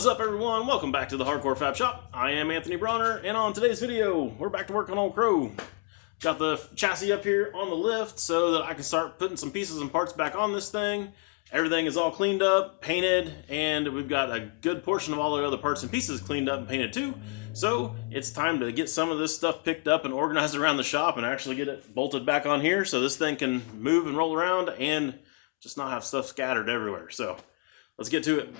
What's up, everyone? Welcome back to the Hardcore Fab Shop. I am Anthony Bronner, and on today's video, we're back to work on Old Crow. Got the chassis up here on the lift so that I can start putting some pieces and parts back on this thing. Everything is all cleaned up, painted, and we've got a good portion of all the other parts and pieces cleaned up and painted too. So it's time to get some of this stuff picked up and organized around the shop and actually get it bolted back on here so this thing can move and roll around and just not have stuff scattered everywhere. So let's get to it.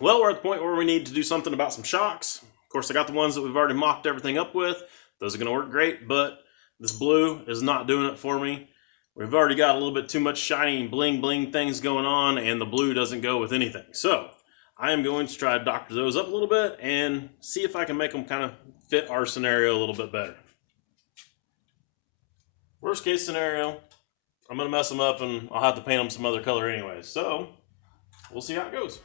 Well, we're at the point where we need to do something about some shocks. Of course, I got the ones that we've already mocked everything up with. Those are going to work great, but this blue is not doing it for me. We've already got a little bit too much shiny bling bling things going on, and the blue doesn't go with anything. So I am going to try to doctor those up a little bit and see if I can make them kind of fit our scenario a little bit better. Worst case scenario, I'm going to mess them up and I'll have to paint them some other color anyway. So we'll see how it goes.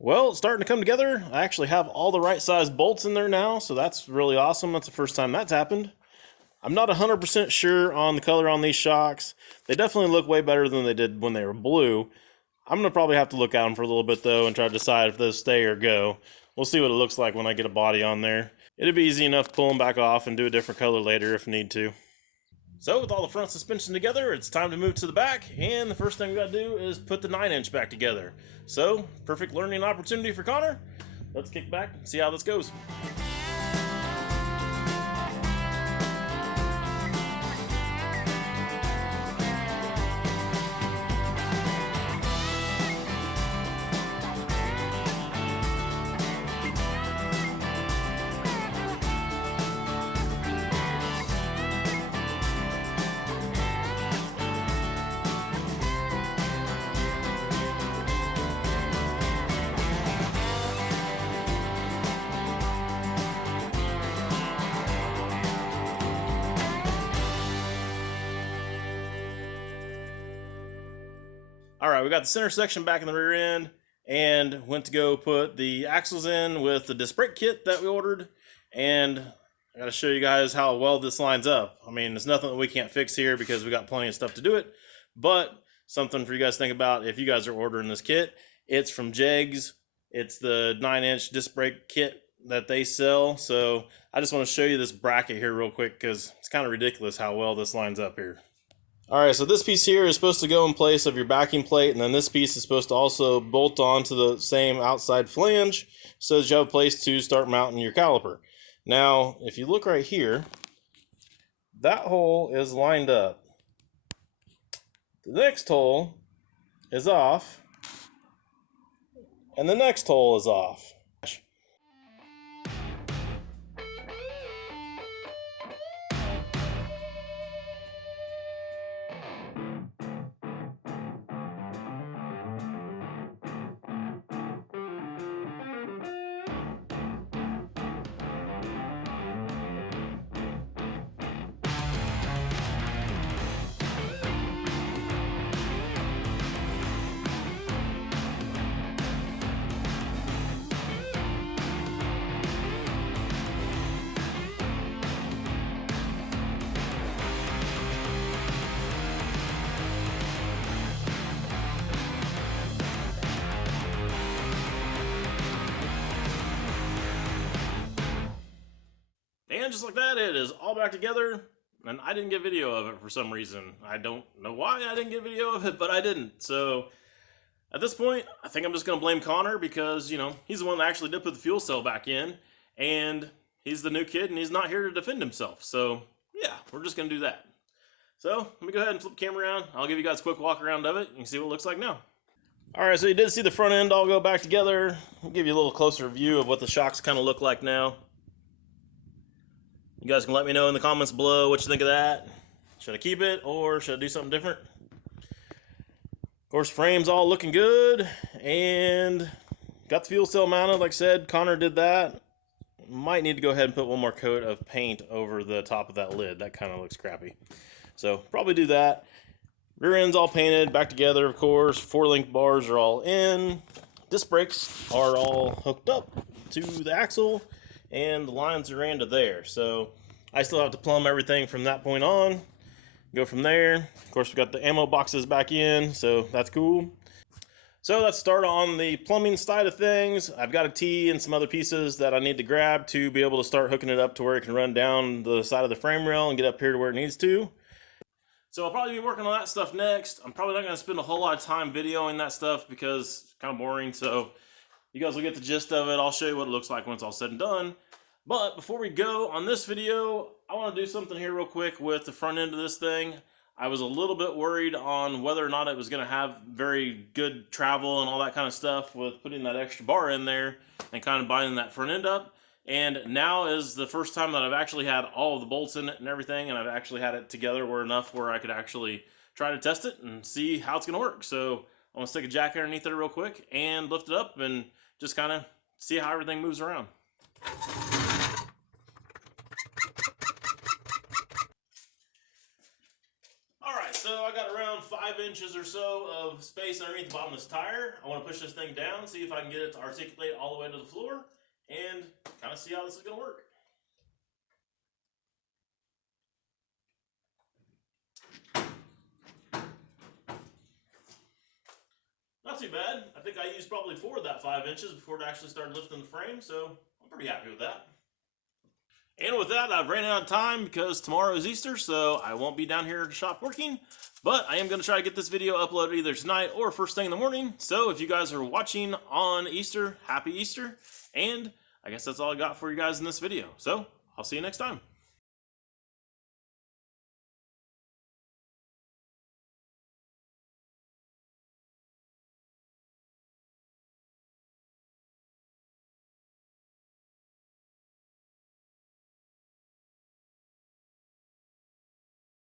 Well, it's starting to come together. I actually have all the right size bolts in there now, so that's really awesome. That's the first time that's happened. I'm not 100% sure on the color on these shocks. They definitely look way better than they did when they were blue. I'm going to probably have to look at them for a little bit, though, and try to decide if those stay or go. We'll see what it looks like when I get a body on there. It'll be easy enough to pull them back off and do a different color later if need to. So with all the front suspension together, it's time to move to the back, and the first thing we got to do is put the 9-inch back together. So, perfect learning opportunity for Connor. Let's kick back and see how this goes. Alright, we got the center section back in the rear end, and went to go put the axles in with the disc brake kit that we ordered, and I gotta show you guys how well this lines up. I mean, it's nothing that we can't fix here because we got plenty of stuff to do it, but something for you guys to think about if you guys are ordering this kit. It's from Jegs. It's the 9-inch disc brake kit that they sell, so I just want to show you this bracket here real quick because it's kind of ridiculous how well this lines up here. Alright, so this piece here is supposed to go in place of your backing plate, and then this piece is supposed to also bolt onto the same outside flange so that you have a place to start mounting your caliper. Now, if you look right here, that hole is lined up. The next hole is off, and the next hole is off. And just like that, it is all back together. And I didn't get video of it for some reason. I don't know why I didn't get video of it, but I didn't. So at this point, I think I'm just going to blame Connor because, you know, he's the one that actually did put the fuel cell back in. And he's the new kid and he's not here to defend himself. So yeah, we're just going to do that. So let me go ahead and flip the camera around. I'll give you guys a quick walk around of it. You can see what it looks like now. Alright, so you did see the front end all go back together. I'll give you a little closer view of what the shocks kind of look like now. You guys can let me know in the comments below what you think of that. Should I keep it or should I do something different? Of course, frame's all looking good and got the fuel cell mounted. Like I said, Connor did that. Might need to go ahead and put one more coat of paint over the top of that lid. That kind of looks crappy. So probably do that. Rear end's all painted, back together, of course. 4-link bars are all in. Disc brakes are all hooked up to the axle, and the lines are into there. So I still have to plumb everything from that point on. Go from there. Of course, we got the ammo boxes back in, so that's cool. So let's start on the plumbing side of things. I've got a T and some other pieces that I need to grab to be able to start hooking it up to where it can run down the side of the frame rail and get up here to where it needs to. So I'll probably be working on that stuff next. I'm probably not going to spend a whole lot of time videoing that stuff because it's kind of boring. So you guys will get the gist of it. I'll show you what it looks like when it's all said and done. But before we go on this video, I want to do something here real quick with the front end of this thing. I was a little bit worried on whether or not it was going to have very good travel and all that kind of stuff with putting that extra bar in there and kind of binding that front end up. And now is the first time that I've actually had all of the bolts in it and everything, and I've actually had it together enough where I could actually try to test it and see how it's going to work. So I'm going to stick a jack underneath it real quick and lift it up and just kind of see how everything moves around. Alright, so I got around 5 inches or so of space underneath the bottom of this tire. I want to push this thing down, see if I can get it to articulate all the way to the floor, and kind of see how this is going to work. Not too bad. I think I used probably 4 of that 5 inches before it actually started lifting the frame, so I'm pretty happy with that. And with that, I've ran out of time because tomorrow is Easter, so I won't be down here at the shop working. But I am going to try to get this video uploaded either tonight or first thing in the morning. So if you guys are watching on Easter, happy Easter. And I guess that's all I got for you guys in this video. So I'll see you next time.